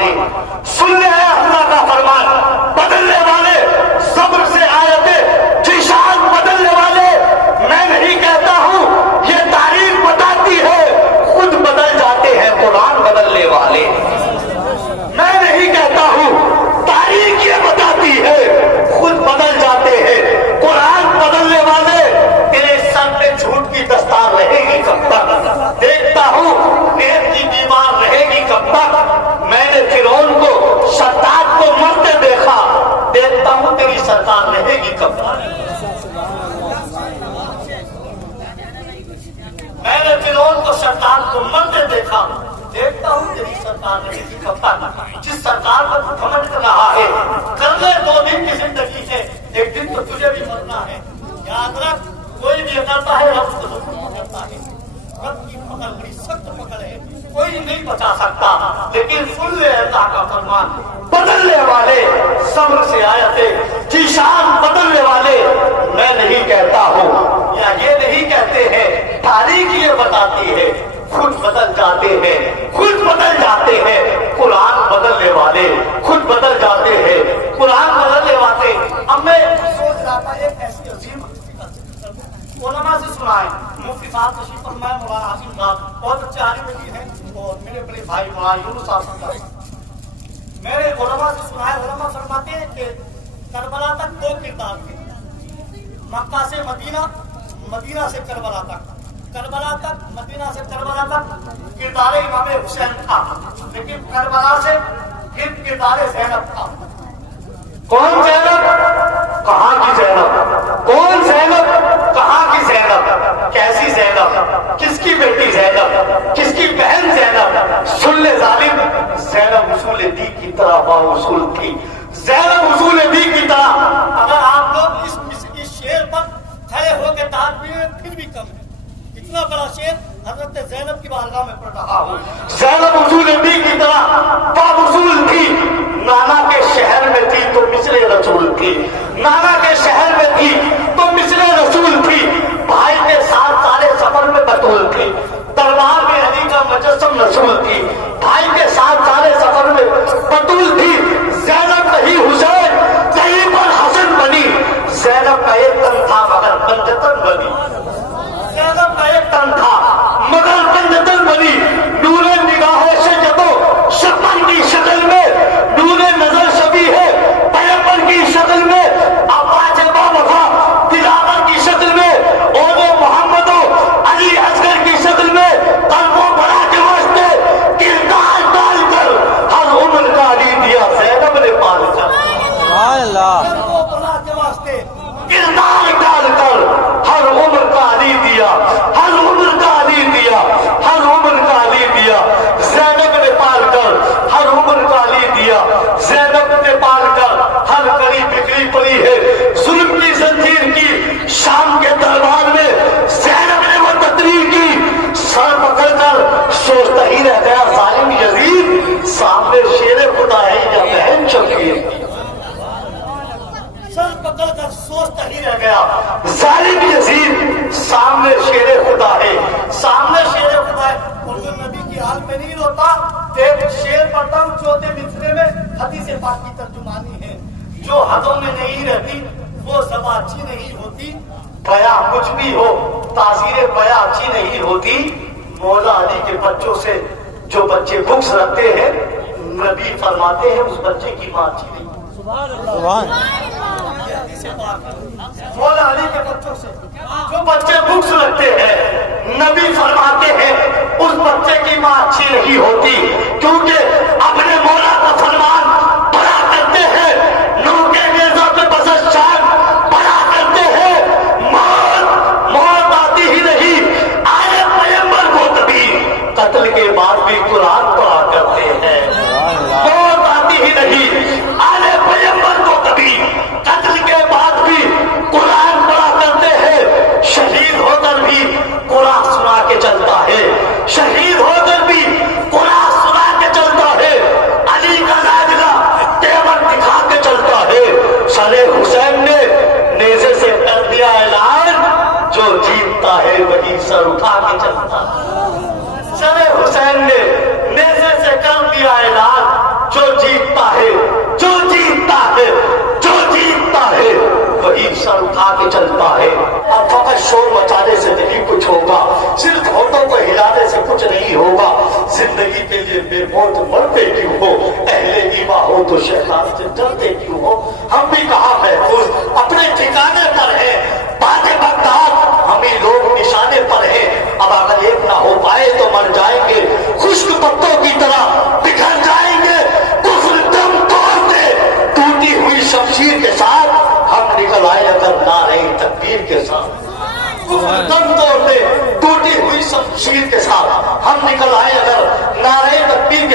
والے، سن لے اے اللہ کا فرمان، بدلنے والے، صبر سے آیتیں جیشان بدلنے والے، میں نہیں کہتا ہوں، یہ تاریخ بتاتی ہے، خود بدل جاتے ہیں قرآن بدلنے والے۔ میں نہیں کہتا ہوں، تاریخ یہ بتاتی ہے، خود بدل جاتے ہیں قرآن بدلنے والے۔ تیرے سر پہ جھوٹ کی دستار رہے گی کب تک؟ دیکھتا ہوں نیت کی دیوار رہے گی کب تک؟ میں نے فرعون کو، شداد کو مرتے دیکھا، دیکھتا ہوں تیری سرکار رہے گی کب تک؟ میں نے فرعون کو، شداد کو مرتے دیکھا، دیکھتا ہوں تیری سرکار رہے گی کب تک؟ جس سرکار پر تو سمجھ رہا ہے، کر لے 2 دن کی زندگی ہے، ایک دن تو تجھے بھی مرنا ہے۔ یاد رکھ، کوئی بھی کرتا ہے رب کو ضرور پکڑتا ہے، رب کی پکڑ بڑی سخت پکڑ ہے، کوئی نہیں بچا سکتا۔ لیکن سن لے اللہ کا فرمان، بدلنے والے، صبر سے آیتیں جیشان بدلنے والے، میں نہیں کہتا ہوں، یا یہ نہیں کہتے ہیں، تاریخ یہ بتاتی ہے، خود بدل جاتے ہیں، خود بدل جاتے ہیں قرآن بدلنے والے، خود بدل جاتے ہیں قرآن بدلنے والے۔ اب میں سوچ رہا تھا ایک ایسی عظیم علماء سے سنا ہے، مفتی صاحب تشریف فرمائے، مولانا حاشم صاحب بہت اچھے عالم دین ہیں، اور میرے بڑے بھائی مولانا یونس صاحب، میرے علماء سے سنا ہے، علماء فرماتے ہیں کہ کربلا تک 2 کردار تھے، مکہ سے مدینہ، مدینہ سے کربلا تک، کربلا تک، مدینہ سے کربلا تک کردار امام حسین تھا، لیکن کربلا سے پھر کردار زینب تھا۔ کون زینب؟ کہاں کی زینب؟ کون زینب؟ کہاں کی زینب؟ کیسی زینب؟ کس کی بیٹی زینب؟ کس کی بہن زینب؟ سن لے ظالم، زینب اصول دی کی طرح با اصول تھی، زینب اصول دی کی طرح۔ اگر آپ لوگ اس شعر پر کھڑے ہو کے تعبیر پھر بھی کم ہے، اتنا بڑا شعر حضرت زینب کی بارگاہ میں پڑھ رہا ہوں۔ زینب اصول دی کی طرح با اصول تھی، نانا کے شہر میں تھی تو مثل رسول تھی، نانا کے شہر میں تھی تو مثل رسول تھی، بھائی کے ساتھ سارے سفر میں بطول تھی، دربار میں علی کا مجسم رسول تھی، بھائی کے ساتھ سارے سفر میں بطول تھی۔ زینب نہیں حسین، کہیں پر حسن بنی، زینب کا ایک تن تھا مگر پنجتن بنی، زینب کا ایک تن تھا مگر پنجتن بنی، نور نگاہ سے جدو شبن کی شکل میں، نور نظر شبی ہے پیغمبر کی شکل میں، آواز باوفا دلاور کی شکل میں، اولو محمد علی اصغر کی شکل میں، قلبوں بڑا کے واسطے کردار ڈال کر ہر عمر کا علی دیا زینب نے پال کر، قلبوں بڑا کے واسطے کردار ڈال کر ہر عمر کا علی دیا، ہر عمر کا علی دیا، ہر عمر کا علی دیا، زینب نے پال کر ہر عمر کا علی دیا، زینب نے پال کر ہر کڑی بکھری پڑی ہے، ظلم کی زنجیر کی شام کے دربار میں زینب نے وہ تقریر کی، سر پکڑ کر سوچتا ہی رہ گیا ظالم یزید، سامنے شیر خدا ہے یا بہن شبیر، سر پکڑ کر سوچتا ہی رہ گیا ظالم یزید، سامنے شیر خدا ہے، سامنے شیر خدا ہے۔ اور جو نبی کی حال میں نہیں روتا، ایک شیر پڑھتا ہوں چوتھے مصرے میں، حدیث پاک کی ترجمانی ہے، جو حدوں میں نہیں رہتی وہ زباں اچھی نہیں ہوتی، بیا کچھ بھی ہو تاثیر بیا اچھی نہیں ہوتی، مولا علی کے بچوں سے جو بچے بغض رکھتے ہیں، نبی فرماتے ہیں اس بچے کی ماں اچھی نہیں، مولا علی کے بچوں سے جو بچے بغض رکھتے ہیں، نبی فرماتے ہیں اس بچے کی ماں اچھی نہیں ہوتی، کیونکہ اپنے مولا کا فرمان پڑھا کرتے ہیں، نور کے نیزہ پہ بسس شان پڑھا کرتے ہیں، موت آتی ہی نہیں، آئے پیغمبر کو کبھی قتل کے بعد بھی قرآن پڑھا کرتے ہیں، موت آتی ہی نہیں، آئے پیغمبر کو کبھی قتل کے بعد بھی قرآن پڑھا کرتے ہیں، شہید ہو کر بھی قرآن سنا کے چلتا ہے، شہید ہو کر بھی قرآن سنا کے چلتا ہے، علی کا لاجلا تیور دکھا کے چلتا ہے، سلے حسین نے نیزے سے کر دیا اعلان، جو جیتتا ہے وہی سر اٹھا کے چلتا ہے، سلے حسین نے اہل موت مرتے کیوں ہو، اہل ایمان ہو تو شیطان سے ڈرتے کیوں ہو؟ ہم بھی کہاں محفوظ اپنے ٹھکانے پر ہیں، بعد بغداد ہم ہی لوگ نشانے پر ہیں۔ اب اگر ایک نہ ہو پائے تو مر جائیں گے، خشک پتوں کی طرح بکھر جائیں گے۔ کفر دم توڑتے ٹوٹی ہوئی شمشیر کے ساتھ ہم نکل آئے اگر نعرہ تکبیر کے ساتھ، کفر دم توڑتے ٹوٹی ہوئی شمشیر کے ساتھ ہم نکل آئے اگر نعرہ تکبیر کے